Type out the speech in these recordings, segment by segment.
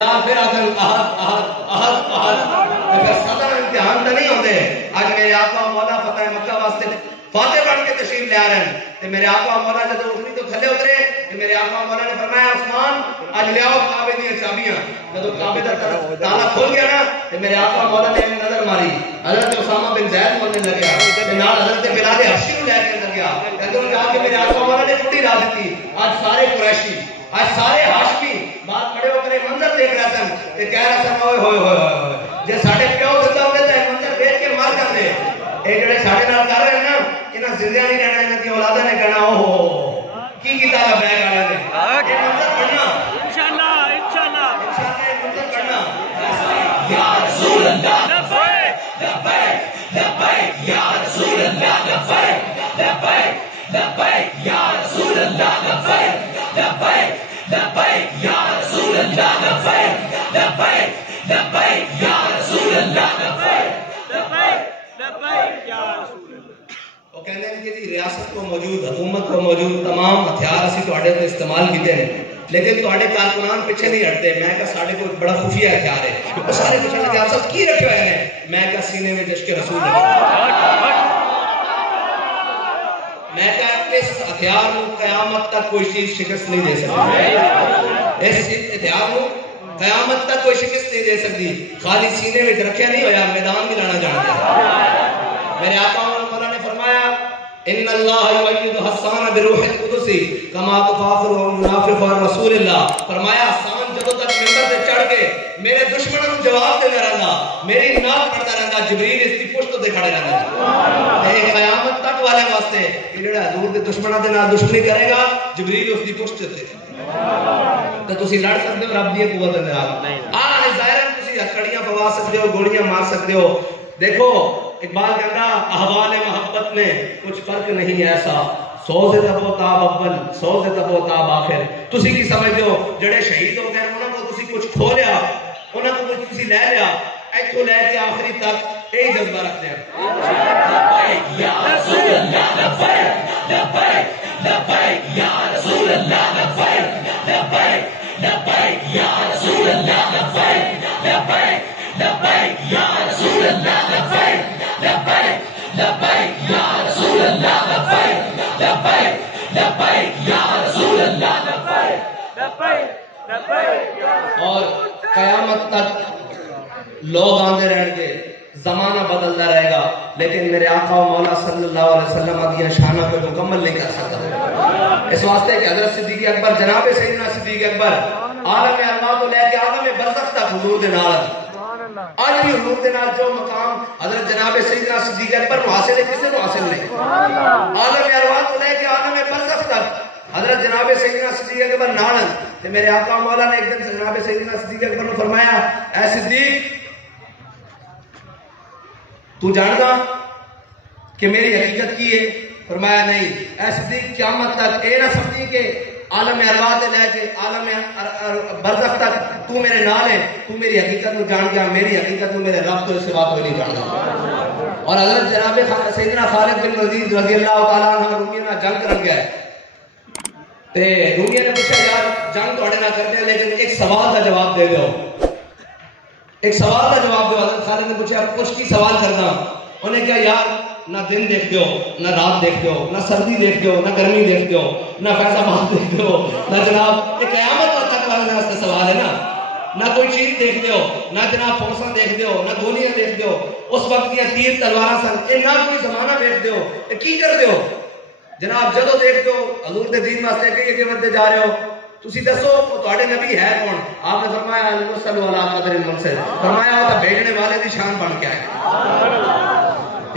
پھر آخر صدر امتحان تو نہیں ہوتے. اج میرے آقا مولا فتح مکہ واسطے فاتح بن کے تشریف لے آ رہے ہیں تے میرے آقا مولا جب اٹھنی تو تھلے اترے تے میرے آقا مولا نے فرمایا عثمان اج لے آؤ کعبے دی چابیاں. جب کعبے دا تالا کھل گیا نا تے میرے آقا مولا نے نظر ماری حضرت اسامہ بن زید بولنے لگا تے نال حضرت بلال حبشی نو لے کے لگا. اندر جا کے میرے آقا مولا نے چھٹی لا دیتی. آج سارے قریشی آج سارے ہاشمی بات کھڑے ہو کر منظر دیکھ رہے سن تے کہہ رہے سن ہوئے ہوئے ہوئے ہوئے جے ساڈے پیو زندہ ہوندے تے منظر دیکھ کے مر جاندے. اے جڑے ساڈے نال کر رہے ہیں نا انہاں زندہ نہیں رہنا, انہاں دی اولاداں نے کہنا اوہو کی کیتا لبیک والے نے اے منظر بننا انشاءاللہ انشاءاللہ منظر بننا. یا رسول اللہ لبیک لبیک لبیک یا رسول اللہ لبیک لبیک لبیک یا رسول اللہ لبیک لبیک لبیک یا رسول اللہ لبیک لبیک لبیک یا رسول اللہ لبیک لبیک لبیک یا رسول اللہ. وہ کہنے ہیں کہ ریاست کو موجود حکومت کو موجود تمام ہتھیار اسی تواڈے تے استعمال کیتے ہیں لیکن تواڈے کارکنان پیچھے نہیں ہٹتے. میں کہا ساڈے کو بڑا خفیہ ہتھیار ہے وہ سارے پیچھے لگے آپ سب کی رکھے ہوئے ہیں. میں کہا سینے میں جشک رسول ہے. میں کہا اس ہتھیار کو قیامت تک کوئی چیز شکست نہیں دے سکتی. اس ہتھیار کو قیامت تک کوئی شکست نہیں دے سکتی. خالی سینے میں رکھیا نہیں ہویا میدان میں لانا جانتے. میرے آقا مولا نے فرمایا ان اللہ یؤید حسان بروح القدس کما تفاخر المنافق رسول اللہ. فرمایا حسان جب تک ممبر سے چڑھ کے میرے دشمنوں کو جواب دیتا رہتا میری نعت پڑھتا رہتا جبریل اس کی پشت تے کھڑے رہتا. اے قیامت تک والے واسطے کہ جڑا حضور دے دشمنوں دے نال دشمنی کرے گا جبریل اس کی پشت تے تے تسی لڑ سکتے ہو رب دی قوت دے نال. آ ظاہرا تسی ہتھکڑیاں پوا سکتے ہو گولیاں مار سکتے ہو. دیکھو اقبال کہتا احوال محبت میں کچھ فرق نہیں ایسا سوز تبو تاب اول سوز تبو تاب آخر. تسی کی سمجھتے ہو جڑے شہید ہو گئے انہوں کو تسی کچھ کھو لیا انہوں کو کچھ تسی لے لیا ایتھوں لے کے آخری تک یہی جذبہ رکھتے ہیں. لبیک یا رسول اللہ لبیک لبیک لبیک یا رسول اللہ لبیک لبیک لبیک یا رسول اللہ لبیک لبیک لبیک یا رسول اللہ لبیک لبیک لبیک یا رسول اللہ لبیک لبیک لبیک یا رسول اللہ لبیک لبیک لبیک. اور قیامت تک لوگ آندے رہیں گے زمانہ بدلتا رہے گا لیکن میرے آقا و مولا صلی اللہ علیہ وسلم کی شانہ کو مکمل نہیں کر سکتا. اس واسطے کہ حضرت صدیق اکبر جناب سیدنا صدیق اکبر عالم ارواح کو لے کے عالم برزخ تک حضور دے نال آج بھی حضور دے نال جو مقام حضرت جناب سیدنا صدیق اکبر کو حاصل ہے کسی کو حاصل نہیں. عالم ارواح کو لے کے عالم برزخ تک حضرت جناب سیدنا صدیق اکبر نال تے میرے آقا مولا نے ایک دن جناب سیدنا صدیق اکبر کو فرمایا اے صدیق تو جاندا کہ میری حقیقت کی ہے؟ فرمایا نہیں. اے صدیق قیامت تک اے نہ سمجھی کہ عالم ارواح سے لے کے عالم برزخ تک تو میرے نال ہے تو میری حقیقت کو جان گیا میری حقیقت کو میرے رب تو اس بات کو نہیں جانتا. اور حضرت جناب سیدنا خالد بن ولید رضی اللہ تعالیٰ عنہ رومیہ نہ جنگ کر گیا تے رومیہ نے پوچھا یار جنگ تو اڑے نہ کرتے ہیں لیکن ایک سوال کا جواب دے دو ایک سوال کا جواب دو. حضرت خالد نے پوچھا کچھ کی سوال کرنا. انہیں کہا یار نہ دن دیکھتے ہو نہ رات دیکھتے ہو نہ سردی دیکھتے ہو نہ گرمی دیکھتے ہو نہ فیض آباد دیکھتے ہو نہ جناب یہ قیامت تک والے سوال ہے نا. نہ کوئی چیز دیکھتے ہو نہ جناب فوساں دیکھتے ہو نہ گولیاں دیکھتے ہو اس وقت کی تیر تلوار سن یہ نہ کوئی زمانہ دیکھتے ہو یہ کی کرتے ہو جناب جدو دیکھتے ہو حضور دے دین واسطے کہ یہ بندے جا رہے ہو تسی دسو تواڈے نبی ہے کون؟ آپ نے فرمایا المرسل علی قدر المرسل. فرمایا وہ بھیجنے والے دی شان بن کے آئے.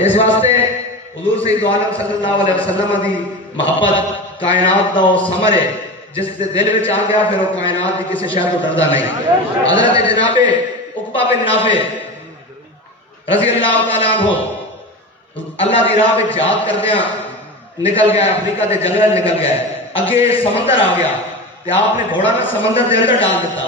اس واسطے حضور سید عالم صلی اللہ علیہ وسلم دی محبت کائنات دا ثمر ہے جس دے دل وچ آ گیا پھر وہ کائنات دی کسی شے تو ڈردا نہیں. حضرت جناب عقبہ بن نافع رضی اللہ تعالیٰ عنہ اللہ کی راہ پہ جہاد کردیاں نکل گیا افریقہ دے جنگل نکل گیا اگے سمندر آ گیا تے آپ نے گھوڑا نہ سمندر دے اندر ڈال دیتا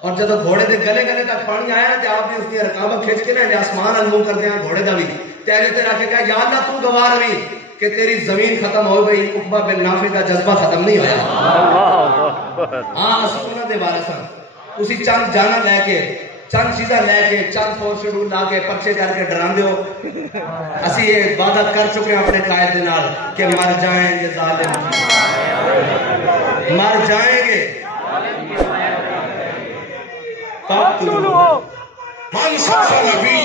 اور جب گھوڑے دے گلے گلے تک پانی آیا تے آپ نے اس کی رکابت کھینچ کے نا آسمان المو کر دیا گھوڑے دا بھی تے اگے تے رکھ کے کہا یا اللہ تو گوار ہوئی کہ تیری زمین ختم ہو گئی عقبہ بن نافع کا جذبہ ختم نہیں ہویا. ہاں سنت دے وارث تسی چند جانا لے کے چند چیزاں لے کے چند فور شیڈول لا کے پرچے کر کے ڈران دیو اسی یہ وعدہ کر چکے ہیں اپنے قائد نال کہ مر جائیں گے ظالم مر جائیں گے من سب نبی